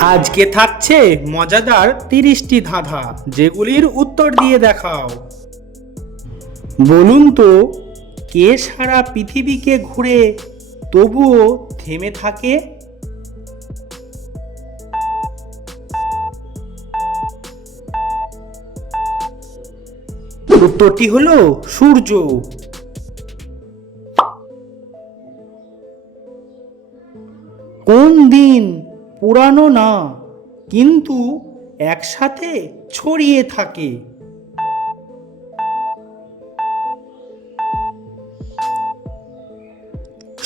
আজকে থাকছে মজাদার 30টি ধাঁধা, যেগুলির উত্তর দিয়ে দেখাও। বলুন তো, কে সারা পৃথিবীকে ঘুরে তবুও থেমে থাকে? উত্তরটি হলো সূর্য। কোন দিন পুরানো না, কিন্তু একসাথে ছড়িয়ে থাকে?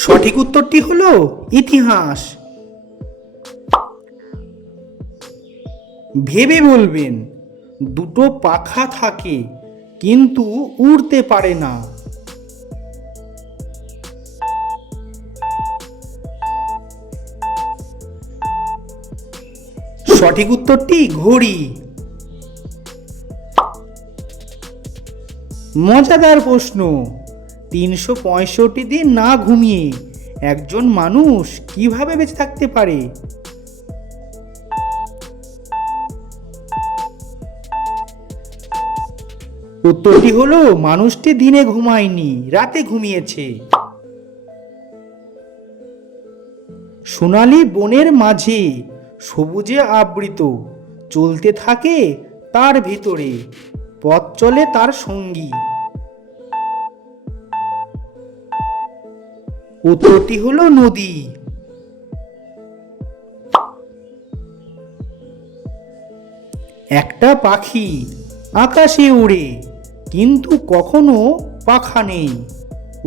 সঠিক উত্তরটি হলো ইতিহাস। ভেবে বলবেন, দুটো পাখা থাকে কিন্তু উড়তে পারে না। সঠিক উত্তরটি ঘড়ি। মজাদার প্রশ্ন, 365 দিন না ঘুমিয়ে একজন মানুষ কিভাবে বেঁচে থাকতে পারে? উত্তরটি হলো, মানুষটি দিনে ঘুমায়নি, রাতে ঘুমিয়েছে। সোনালী বনের মাঝে সবুজে আবৃত, চলতে থাকে তার ভিতরে, পথ চলে তার সঙ্গী। উত্তরটি হলো নদী। একটা পাখি আকাশে উড়ে, কিন্তু কখনো পাখা নেই।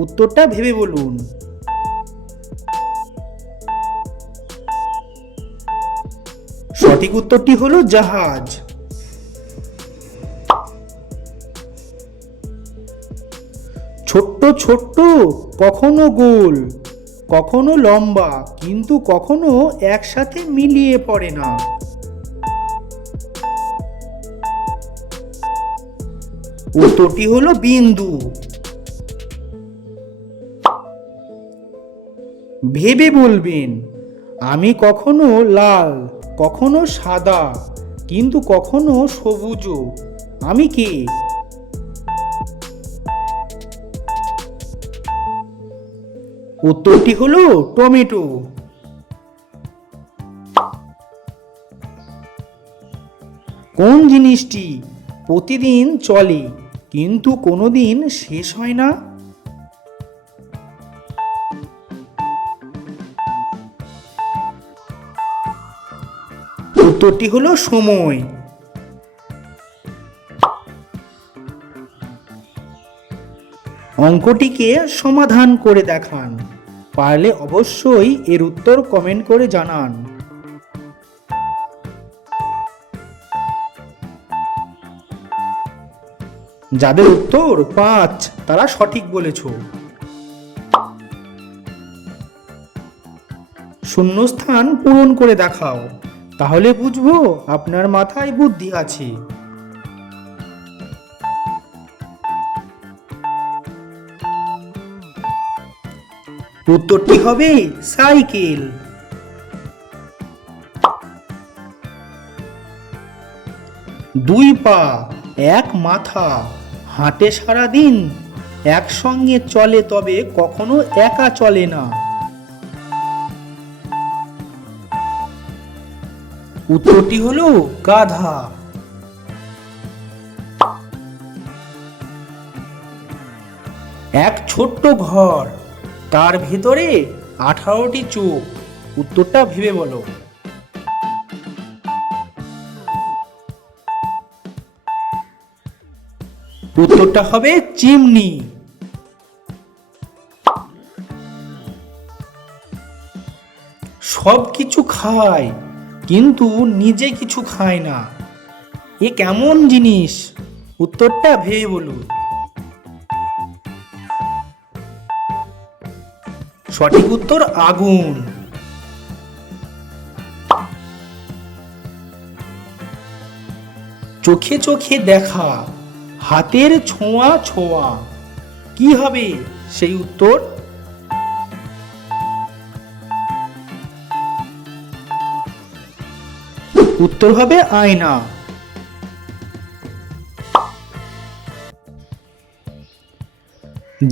উত্তরটা ভেবে বলুন। সঠিক উত্তরটি হলো জাহাজ। ছোট্ট ছোট্ট, কখনো গোল, কখনো লম্বা, কিন্তু কখনো একসাথে মিলিয়ে পড়ে না। উত্তরটি হলো বিন্দু। ভেবে বলবেন, আমি কখনো লাল, কখনো সাদা, কিন্তু কখনো সবুজও। আমি কে? উত্তরটি হলো টমেটো। কোন জিনিসটি প্রতিদিন চলে কিন্তু কোনোদিন শেষ হয় না? উত্তরটি হলো সময়। অঙ্কটিকে সমাধান করে দেখান। পারলে অবশ্যই এর উত্তর কমেন্ট করে জানান। যাদের উত্তর 5 তারা সঠিক বলেছ। শূন্যস্থান পূরণ করে দেখাও, তাহলে বুঝবো আপনার মাথায় বুদ্ধি আছে। উত্তরটি হবে সাইকেল। দুই পা, এক মাথা, হাঁটে সারাদিন, একসঙ্গে চলে তবে কখনো একা চলে না। উত্তরটি হলো গাধা। এক ছোট্ট ঘর, তার ভেতরে 18টি চোখ। উত্তরটা ভেবে বলো। উত্তরটা হবে চিমনি। সব কিছু খায় কিন্তু নিজে কিছু খায় না। এ কেমন জিনিস? উত্তরটা ভেবে বলুন। সঠিক উত্তর আগুন। চোখে চোখে দেখা, হাতের ছোঁয়া ছোঁয়া, কি হবে সেই উত্তর? উত্তর হবে আয়না।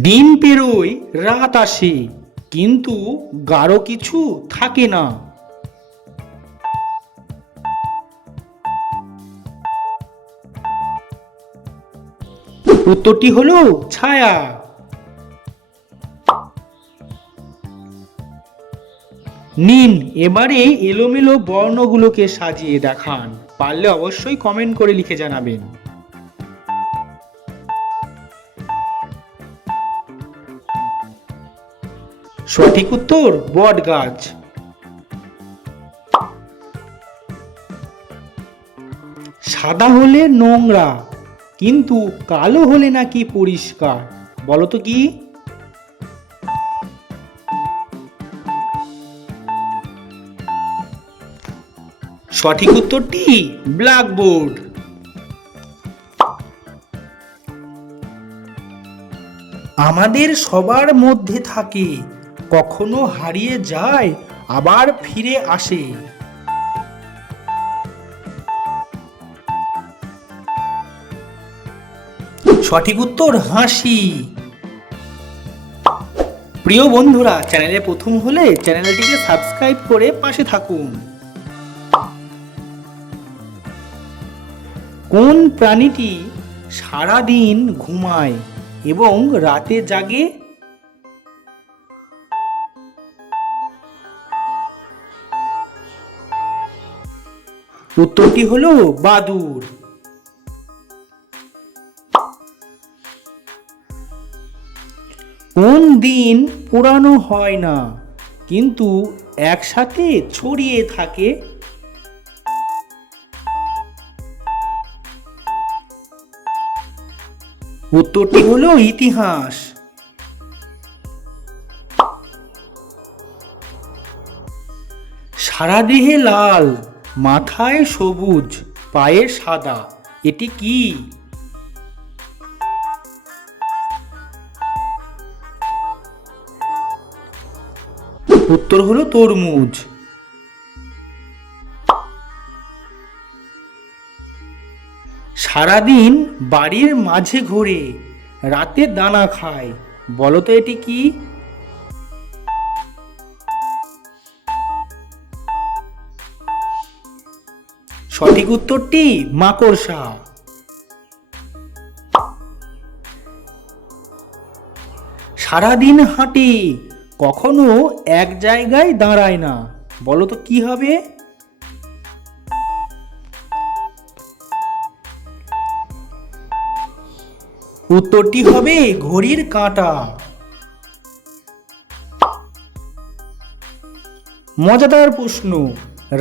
দিন পেরোয় রাত আসে, কিন্তু গাঢ় কিছু থাকে না। উত্তরটি হলো ছায়া। নিন, এবারে এলোমেলো বর্ণগুলোকে সাজিয়ে দেখান। পারলে অবশ্যই কমেন্ট করে লিখে জানাবেন। সঠিক উত্তর বট গাছ। সাদা হলে নোংরা, কিন্তু কালো হলে নাকি পরিষ্কার, বলো তো কি? সঠিক উত্তরটি ব্ল্যাকবোর্ড। আমাদের সবার মধ্যে থাকে, কখনো হারিয়ে যায় আবার ফিরে আসে। সঠিক উত্তর হাসি। প্রিয় বন্ধুরা, চ্যানেলে প্রথম হলে চ্যানেলটিকে সাবস্ক্রাইব করে পাশে থাকুন। কোন প্রাণীটি সারাদিন ঘুমায় এবং রাতে জাগে? উত্তরটি হলো বাদুড়। কোন দিন পোড়ানো হয় না, কিন্তু একসাথে ছড়িয়ে থাকে? উত্তরটি হলো ইতিহাস। সারা দেহে লাল, মাথায় সবুজ, পায়ে সাদা, এটি কি? উত্তর হলো তরমুজ। সারাদিন বাড়ির মাঝে ঘোরে, রাতে দানা খায়, বলো তো এটি কি? সঠিক উত্তরটি মাকড়সা। সারাদিন হাঁটে, কখনো এক জায়গায় দাঁড়ায় না, বলো তো কি হবে? উত্তরটি হবে ঘড়ির কাঁটা। মজাদার প্রশ্ন,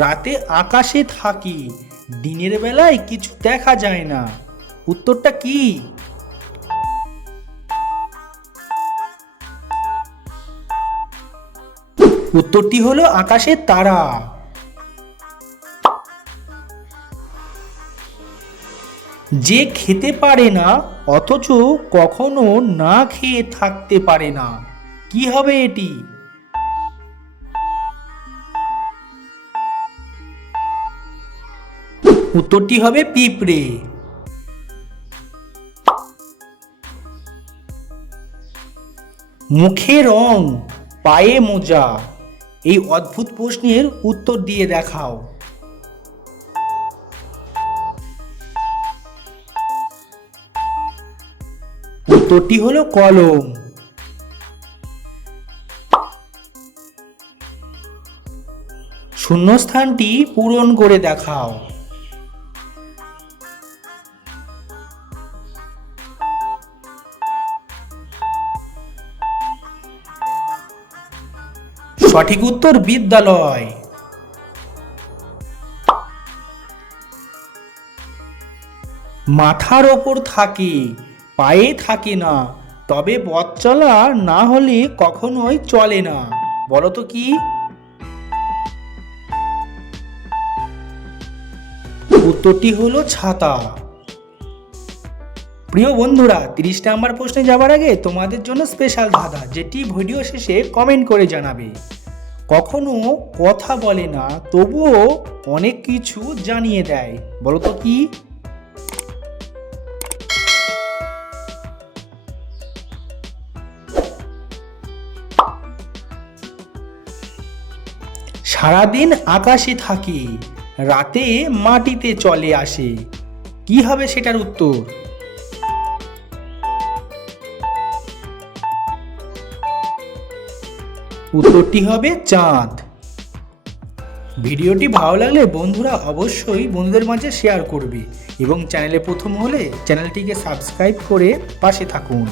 রাতে আকাশে থাকি, দিনের বেলায় কিছু দেখা যায় না, উত্তরটা কি? উত্তরটি হলো আকাশের তারা। যে খেতে পারে না অথচ কখনো না খেয়ে থাকতে পারে না, কি হবে এটি? উত্তরটি হবে পিঁপড়ে। মুখে রং, পায়ে মোজা, এই অদ্ভুত প্রশ্নের উত্তর দিয়ে দেখাও। উত্তরটি হলো কলম। শূন্যস্থানটি পূরণ করে দেখাও। সঠিক উত্তর বিদ্যালয়। মাথার ওপর থাকে, পায়ে থাকে না, তবে পথ চলা না হলে কখনোই চলে না, বলো তো কি? উত্তরটি হলো ছাতা। প্রিয় বন্ধুরা, 30 নাম্বার প্রশ্নে যাবার আগে তোমাদের জন্য স্পেশাল ধাঁধা, যেটি ভিডিও শেষে কমেন্ট করে জানাবে। কখনো কথা বলে না, তবুও অনেক কিছু জানিয়ে দেয়। বলো তো কি? সারাদিন আকাশে থাকে, রাতে মাটিতে চলে আসে। কি হবে সেটার উত্তর? উত্তরটি হবে চাঁদ। ভিডিওটি ভালো লাগলে বন্ধুরা অবশ্যই বন্ধুদের মাঝে শেয়ার করবে এবং চ্যানেলে প্রথম হলে চ্যানেলটিকে সাবস্ক্রাইব করে পাশে থাকুন।